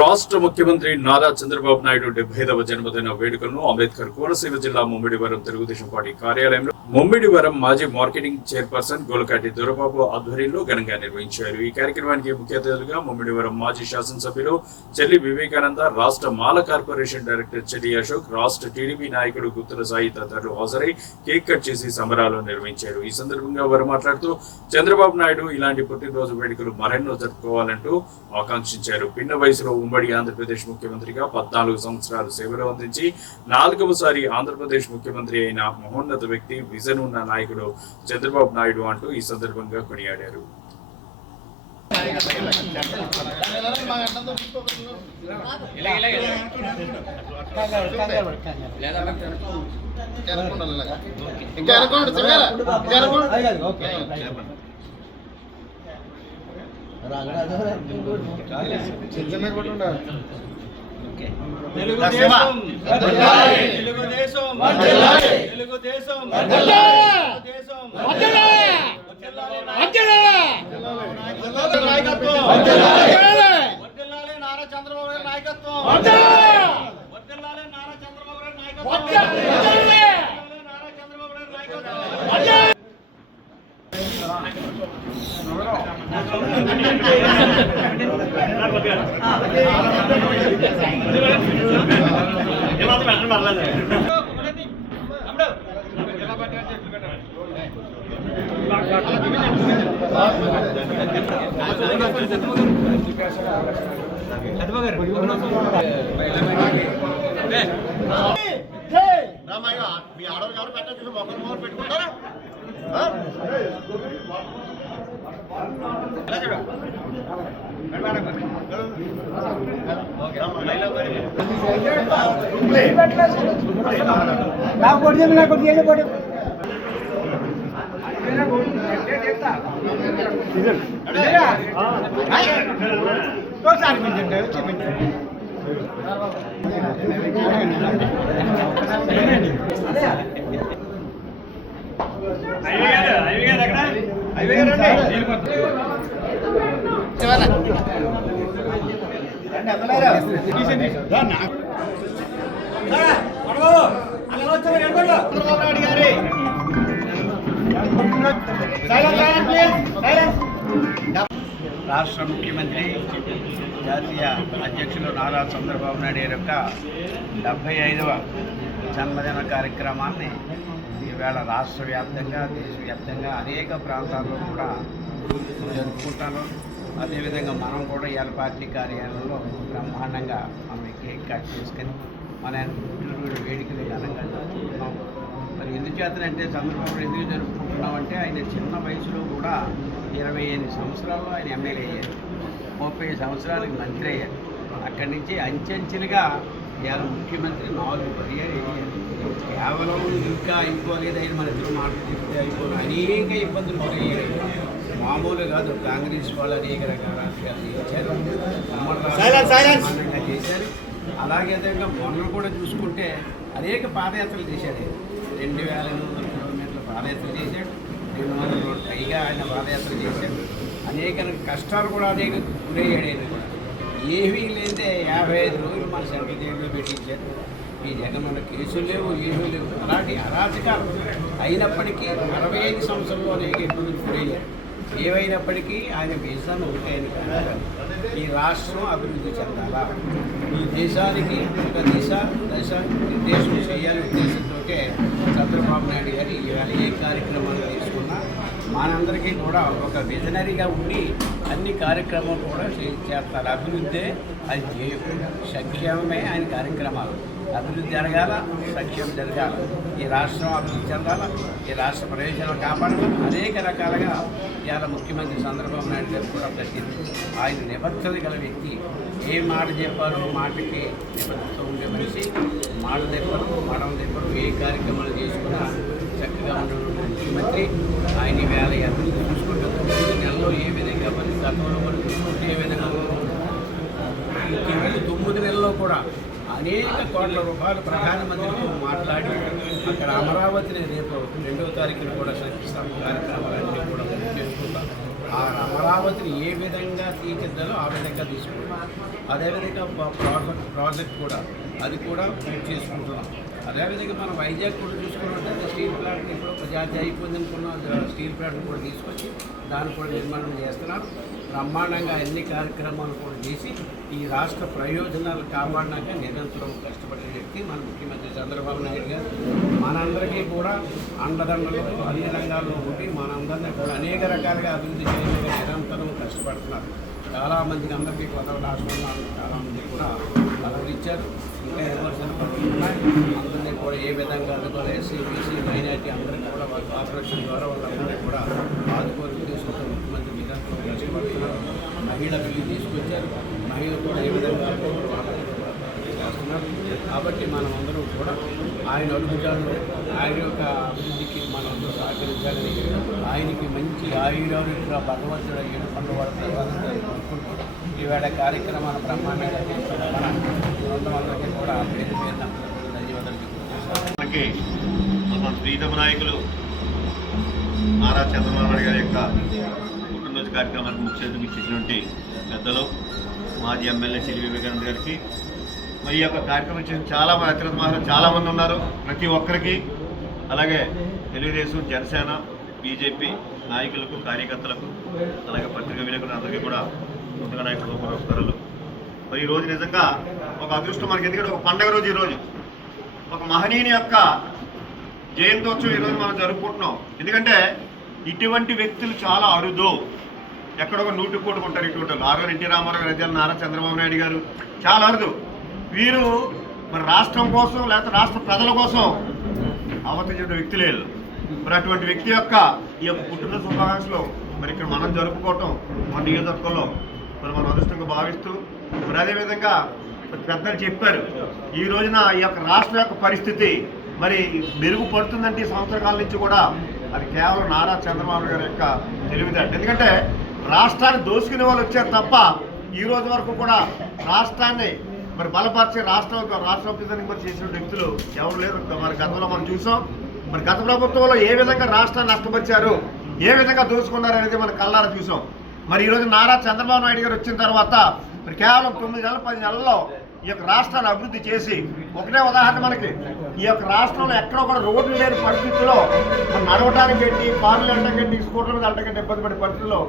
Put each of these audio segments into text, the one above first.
రాష్ట్ర ముఖ్యమంత్రి నారా చంద్రబాబు నాయుడు 75వ జన్మదిన వేడుకలను అంబేద్కర్ కోనసీమ జిల్లా ముమ్మిడివరం తెలుగుదేశం పార్టీ కార్యాలయంలో ముమ్మిడివరం మాజీ మార్కెటింగ్ చైర్పర్సన్ గోలకాటి దొరబాబు ఆధ్వర్యంలో ఘనంగా నిర్వహించారు. ఈ కార్యక్రమానికి ముఖ్య అతిథులుగా ముమ్మిడివరం మాజీ శాసనసభ్యులు చెల్లి వివేకానంద, రాష్ట్ర మాల కార్పొరేషన్ డైరెక్టర్ చెల్లి అశోక్, రాష్ట్ర టీడీపీ నాయకుడు గుత్తుల సాయి తదితరులు హాజరై కేక్ కట్ చేసి సంబరాలు నిర్వహించారు. ఈ సందర్భంగా వారు మాట్లాడుతూ చంద్రబాబు నాయుడు ఇలాంటి పుట్టినరోజు వేడుకలు మరెన్నో జరుపుకోవాలంటూ ఆకాంక్షించారు. పిన్న వయసులో ఉమ్మడి ఆంధ్రప్రదేశ్ ముఖ్యమంత్రిగా 14 సంవత్సరాలు సేవలు అందించి 4వసారి ఆంధ్రప్రదేశ్ ముఖ్యమంత్రి అయిన మహోన్నత వ్యక్తి, విజన్ ఉన్న నాయకుడు చంద్రబాబు నాయుడు అంటూ ఈ సందర్భంగా కొనియాడారు. మీ ఆడవాళ్ళు ఎవరు పెట్టచ్చు, మొక్కలు మొక్కలు పెట్టుకుంటారా? రాష్ట్ర ముఖ్యమంత్రి జాతీయ అధ్యక్షులు నారా చంద్రబాబు నాయుడు యొక్క 75వ జన్మదిన కార్యక్రమాన్ని ఈవేళ రాష్ట్ర వ్యాప్తంగా, దేశవ్యాప్తంగా అనేక ప్రాంతాల్లో కూడా జరుపుకుంటాను. అదేవిధంగా మనం కూడా ఇవాళ పార్టీ కార్యాలయంలో బ్రహ్మాండంగా మనం కేక్ కట్ చేసుకొని మన పుట్టినరోజు వేడుకలు ఘనంగా జరుపుకుంటున్నాం. మరి ఎందుచేతనంటే చంద్రబాబు ఎందుకు జరుపుకుంటున్నామంటే ఆయన చిన్న వయసులో కూడా 28 సంవత్సరాల్లో ఆయన ఎమ్మెల్యే అయ్యారు, 30 సంవత్సరాలకు మంత్రి అయ్యారు. అక్కడి నుంచి అంచెంచెలుగా ఇవాళ ముఖ్యమంత్రి 4 పర్యాలు అయ్యారు. కేవలం ఇంకా అయిపోలేదు ఆయన మన ఇద్దరు మాటలు చెప్తే అయిపోయి అనేక ఇబ్బందులు గురయ్యారు. మామూలు కాదు, కాంగ్రెస్ వాళ్ళు అనేక రకాల రాజకీయాలు చేశారు, బ్రహ్మాండంగా చేశారు. అలాగే మొన్న కూడా చూసుకుంటే అనేక పాదయాత్రలు చేశాడు. 2800 కిలోమీటర్ల పాదయాత్ర చేశాడు, 200 పైగా ఆయన పాదయాత్ర చేశాడు. అనేక కష్టాలు కూడా అనేక గురయ్యాడు. ఆయన కూడా ఏమీ లేదే 55 రోజులు మన సెంట్రల్ జైల్లో పెట్టించారు. ఈ జగన్మోహన్ కేసులు లేవు, ఏమీ లేవు. అలాంటి అరాచకాలు అయినప్పటికీ 65 సంవత్సరంలో అనేక ఇబ్బందులు గురయ్యారు. ఏవైనప్పటికీ ఆయన విజన్ ఒకటే, ఈ రాష్ట్రం అభివృద్ధి చెందాలా, ఈ దేశానికి ఒక దశ నిర్దేశం చేయాలనే ఉద్దేశంతో చంద్రబాబు నాయుడు గారు ఇవాళ ఏ కార్యక్రమాలు తీసుకున్నా మనందరికీ కూడా ఒక విజనరీగా ఉండి అన్ని కార్యక్రమాలు కూడా చేస్తారు. అభివృద్ధి అది సంక్షేమమే ఆయన కార్యక్రమాలు. అభివృద్ధి జరగాల, సంక్షేమం జరగాల, ఈ రాష్ట్రం అభివృద్ధి చెందాల, ఈ రాష్ట్ర ప్రయోజనాలు కాపాడాలి. అనేక రకాలుగా ఇవాళ ముఖ్యమంత్రి చంద్రబాబు నాయుడు గారు కూడా ప్రతిదీ ఆయన నిబద్ధత గల వ్యక్తి. ఏ మాట చెప్పారో మాటకి నిబద్ధత ఉండే మనిషి. మాట తెప్పరు, మడం తెప్పరు, ఏ కార్యక్రమాలు చేసుకున్నా చక్కగా ఉన్నటువంటి ముఖ్యమంత్రి. ఆయన వేళ అభివృద్ధి చూసుకుంటారు. 9 నెలల్లో ఏ విధంగా మరి గతంలో మనం చూసుకుంటే ఏ విధంగా 9 నెలల్లో కూడా అనేక కోట్ల రూపాయలు ప్రధానమంత్రితో మాట్లాడి అక్కడ అమరావతిని రేపు 2వ తారీఖున కూడా శంకుస్థాపన కార్యక్రమాలన్నీ కూడా చేసుకుంటాం. ఆ అమరావతిని ఏ విధంగా తీర్చిద్దాలో ఆ విధంగా తీసుకుంటున్నాం. అదేవిధంగా ప్రాజెక్ట్ కూడా అది కూడా పూర్తి చేసుకుంటున్నాం. అదేవిధంగా మనం వైజాగ్ కూడా చూసుకున్నట్లయితే స్టీల్ ప్లాంట్ని ఇప్పుడు ప్రజాతి అయిపోయిందనుకున్న స్టీల్ ప్లాంట్ని కూడా తీసుకొచ్చి దాన్ని కూడా నిర్మాణం చేస్తున్నారు. బ్రహ్మాండంగా అన్ని కార్యక్రమాలు కూడా చేసి ఈ రాష్ట్ర ప్రయోజనాలు కాపాడినాక నిరంతరం కష్టపడిన వ్యక్తి మన ముఖ్యమంత్రి చంద్రబాబు నాయుడు గారు. మనందరికీ కూడా అండదండలు అన్ని రంగాల్లో ఉండి మనందరినీ కూడా అనేక రకాలుగా అభివృద్ధి చేయడానికి నిరంతరం కష్టపడుతున్నారు. చాలామందికి అందరికీ కొత్త రాష్ట్రంలో చాలామంది కూడా పదవులు ఇచ్చారు. ఇంకా విమర్శలు పడుతున్నాయి. అందరినీ కూడా ఏ విధంగా అందుకోవాలి ఎస్సీ మైనార్టీ అందరికీ కూడా వాళ్ళ కార్పొరేషన్ ద్వారా వాళ్ళందరినీ కూడా ఆదుకోని ఉద్దేశంతో ముఖ్యమంత్రి నిరంతరం కష్టపడుతున్నారు. మహిళ బిల్లు తీసుకొచ్చారు. మహిళలు కూడా ఏ విధంగా వాళ్ళని కూడా చేస్తున్నారు. కాబట్టి మనం అందరూ కూడా ఆయన అడుగుజాడలు ఆయన యొక్క అభివృద్ధికి మనందరూ సహకరించాలని ఆయనకి మంచి ఆయురారోగ్యంగా భగవంతుడు అయ్యే పండుగ కోరుకుంటూ ఈవేళ కార్యక్రమాల బ్రహ్మాండంగా మన బృందమందరికీ కూడా పేరు పేరున ధన్యవాదాలు మనకి మన ప్రీతమ నాయకులు నారా చంద్రబాబు నాయుడు గారి యొక్క పుట్టినరోజు కార్యక్రమానికి ముఖ్య అతిథిగా ఇచ్చినటువంటి పెద్దలు మాజీ ఎమ్మెల్యే చిలి వివేకానంద గారికి మరి ఈ యొక్క కార్యక్రమం ఇచ్చిన చాలామంది అత్యంత మహిళలు చాలామంది ఉన్నారు. ప్రతి ఒక్కరికి అలాగే తెలుగుదేశం జనసేన బీజేపీ నాయకులకు కార్యకర్తలకు అలాగే పత్రికా విలేకరులు అందరికీ కూడా ముందుగా నాయకులు నమస్కారాలు. మరి ఈరోజు నిజంగా ఒక అదృష్టం మనకి, ఎందుకంటే ఒక పండగ రోజు ఈరోజు ఒక మహనీయుని యొక్క జయంతోత్సవం ఈరోజు మనం జరుపుకుంటున్నాం. ఎందుకంటే ఇటువంటి వ్యక్తులు చాలా అరుదు. ఎక్కడో ఒక 100 కోట్లు ఉంటారు ఇటువంటి ఆర్ఆర్ ఎన్టీ రామారావు గారు, నారా చంద్రబాబు నాయుడు గారు చాలా అరుదు. వీరు మరి రాష్ట్రం కోసం లేకపోతే రాష్ట్ర ప్రజల కోసం అవతరించిన వ్యక్తి లేదు. మరి అటువంటి వ్యక్తి యొక్క ఈ యొక్క పుట్టినరోజు శుభాకాంక్షలు మరి ఇక్కడ మనం జరుపుకోవటం మన నియోజకవర్గంలో మరి మనం అదృష్టంగా భావిస్తూ మరి అదేవిధంగా పెద్దలు చెప్పారు ఈ రోజున ఈ యొక్క రాష్ట్రం యొక్క పరిస్థితి మరి మెరుగుపడుతుందంటే ఈ సంవత్సర కాలం నుంచి కూడా అది కేవలం నారా చంద్రబాబు గారి యొక్క తెలివితేటలు. ఎందుకంటే రాష్ట్రాన్ని దోసుకునే వాళ్ళు వచ్చారు తప్ప ఈ రోజు వరకు కూడా రాష్ట్రాన్ని మరి బలపరిచి రాష్ట్రాభివృద్ధిని మరి చేసిన వ్యక్తులు ఎవరు లేరు. మరి గతంలో మనం చూసాం. మరి గత ప్రభుత్వంలో ఏ విధంగా రాష్ట్రాన్ని నష్టపరిచారు, ఏ విధంగా దోచుకున్నారు అనేది మనం కళ్ళారా చూసాం. మరి ఈరోజు నారా చంద్రబాబు నాయుడు గారు వచ్చిన తర్వాత మరి కేవలం 9 నెలలు 10 నెలల్లో ఈ యొక్క రాష్ట్రాన్ని అభివృద్ధి చేసి ఒకటే ఉదాహరణ మనకి ఈ యొక్క రాష్ట్రంలో ఎక్కడో కూడా రోడ్లు లేని పరిస్థితుల్లో మరి నడవడానికి ఏంటి, కార్లు వెళ్ళడానికి ఏంటి, స్కూటర్ మీద వెళ్ళడానికి ఇబ్బంది పడే పరిస్థితుల్లో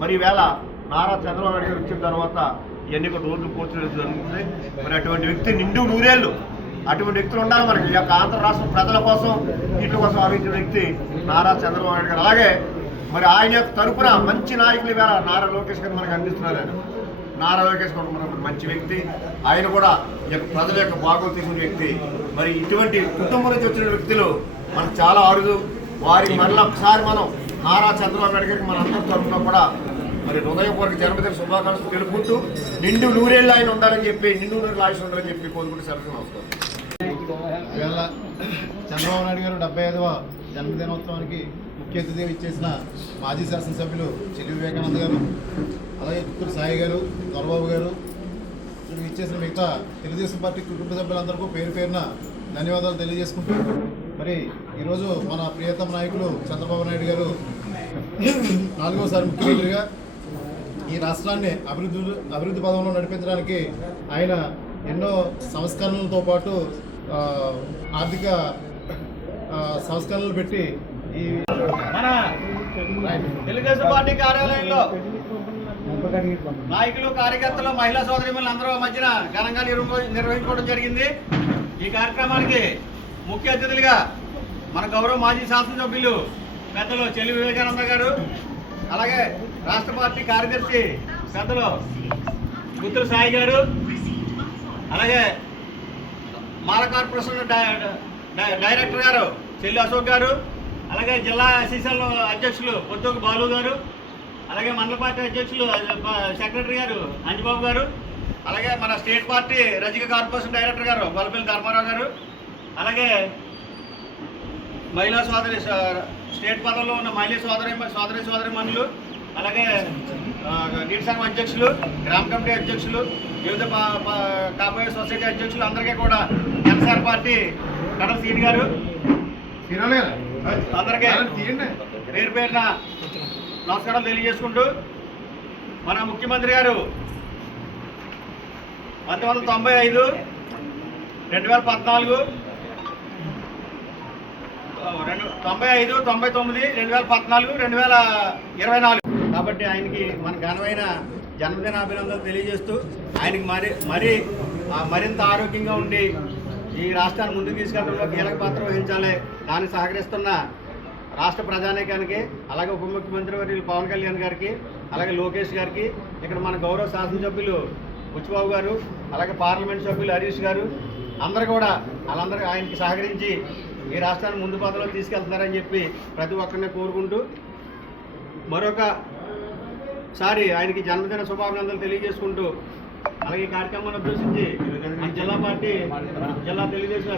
మరి ఈవేళ నారా చంద్రబాబు నాయుడు గారు వచ్చిన తర్వాత ఇవన్నీ కూడా రోడ్లు పోర్చడం జరుగుతుంది. మరి అటువంటి వ్యక్తి నిండు నూరేళ్ళు అటువంటి వ్యక్తులు ఉండాలి మనకి. ఈ యొక్క ఆంధ్ర రాష్ట్ర ప్రజల కోసం వీటి కోసం ఆలోచించిన వ్యక్తి నారా చంద్రబాబు నాయుడు గారు. అలాగే మరి ఆయన యొక్క తరపున మంచి నాయకులు ఈవేళ నారా లోకేష్ గారు మనకు అందిస్తున్నారు. ఆయన నారా లోకేష్ గారు మనకు మంచి వ్యక్తి. ఆయన కూడా ఈ యొక్క ప్రజల యొక్క బాగోలు తీసుకునే వ్యక్తి. మరి ఇటువంటి కుటుంబం నుంచి వచ్చిన వ్యక్తులు మనకు చాలా అరుదు. వారికి మరలా ఒకసారి మనం నారా చంద్రబాబు నాయుడు గారికి మన అందరి తరఫున కూడా మరి హృదయపూర్వక జన్మదిన శుభాకాంక్షలు తెలుపుకుంటూ నిండు నూరేళ్ళు ఆయన ఉండాలని చెప్పి, నిండు నూరేళ్ళు ఆయుష్ ఉండాలని చెప్పి కోరుకుంటూ సెలవు వస్తాం. ఇవాళ చంద్రబాబు నాయుడు గారు 75వ జన్మదినోత్సవానికి ముఖ్య అతిథిగా ఇచ్చేసిన మాజీ శాసనసభ్యులు చిలి వివేకానంద గారు, అలాగే గుత్తూరు సాయి గారు, దొరబాబు గారు, ఇచ్చేసిన మిగతా తెలుగుదేశం పార్టీ కుటుంబ సభ్యులందరికీ పేరు పేరున ధన్యవాదాలు తెలియజేసుకుంటూ మరి ఈరోజు మన ప్రియతమ నాయకులు చంద్రబాబు నాయుడు గారు 4వసారి ముఖ్యమంత్రిగా ఈ రాష్ట్రాన్ని అభివృద్ధి పదంలో నడిపించడానికి ఆయన ఎన్నో సంస్కరణలతో పాటు ఆర్థిక సంస్కరణలు పెట్టి ఈ మన తెలుగుదేశం పార్టీ కార్యాలయంలో నాయకులు, కార్యకర్తలు, మహిళా సోదరిమణులు అందరూ మధ్యన ఘనంగా నిర్వహించుకోవడం జరిగింది. ఈ కార్యక్రమానికి ముఖ్య అతిథులుగా మన గౌరవ మాజీ శాసనసభ్యులు పెద్దలు చెల్లి వివేకానంద గారు, అలాగే రాష్ట్ర పార్టీ కార్యదర్శి పెద్దలు గుత్తూరు సాయి గారు, అలాగే మాల కార్పొరేషన్ డైరెక్టర్ గారు చెల్లి అశోక్ గారు, అలాగే జిల్లా ఎస్సీసీఎల్ అధ్యక్షులు పొద్దుకు బాలు గారు, అలాగే మండల పార్టీ అధ్యక్షులు సెక్రటరీ గారు అంజబాబు గారు, అలాగే మన స్టేట్ పార్టీ రజిక కార్పొరేషన్ డైరెక్టర్ గారు గొల్లపల్లి ధర్మారావు గారు, అలాగే మహిళా సోదరి స్టేట్ పదవిలో ఉన్న మహిళా సోదరిమణులు, అలాగే నీటి సంఘం అధ్యక్షులు, గ్రామ కమిటీ అధ్యక్షులు, వివిధ కాబోయే సొసైటీ అధ్యక్షులు అందరికీ కూడా జనసేన పార్టీ కడల సీని గారు అందరికీ పేరు పేరున నమస్కారం తెలియజేసుకుంటూ మన ముఖ్యమంత్రి గారు 1995, 2014, 95, 99, 2014, 2024 కాబట్టి ఆయనకి మన ఘనమైన జన్మదిన అభినందనలు తెలియజేస్తూ ఆయనకి మరింత ఆరోగ్యంగా ఉండి ఈ రాష్ట్రాన్ని ముందుకు తీసుకెళ్లడంలో కీలక పాత్ర వహించాలి. దానికి సహకరిస్తున్న రాష్ట్ర ప్రజానీకానికి, అలాగే ఉప ముఖ్యమంత్రి వర్యులు పవన్ కళ్యాణ్ గారికి, అలాగే లోకేష్ గారికి, ఇక్కడ మన గౌరవ శాసనసభ్యులు బుచ్చిబాబు గారు, అలాగే పార్లమెంట్ సభ్యులు హరీష్ గారు అందరూ కూడా వాళ్ళందరూ ఆయనకి సహకరించి ఈ రాష్ట్రాన్ని ముందు పదవిలో తీసుకెళ్తున్నారని చెప్పి ప్రతి ఒక్కరిని కోరుకుంటూ మరొకసారి ఆయనకి జన్మదిన శుభాభినందనలు తెలియజేసుకుంటూ అలాగే ఈ కార్యక్రమాన్ని ఉద్దేశించి జిల్లా తెలుగుదేశం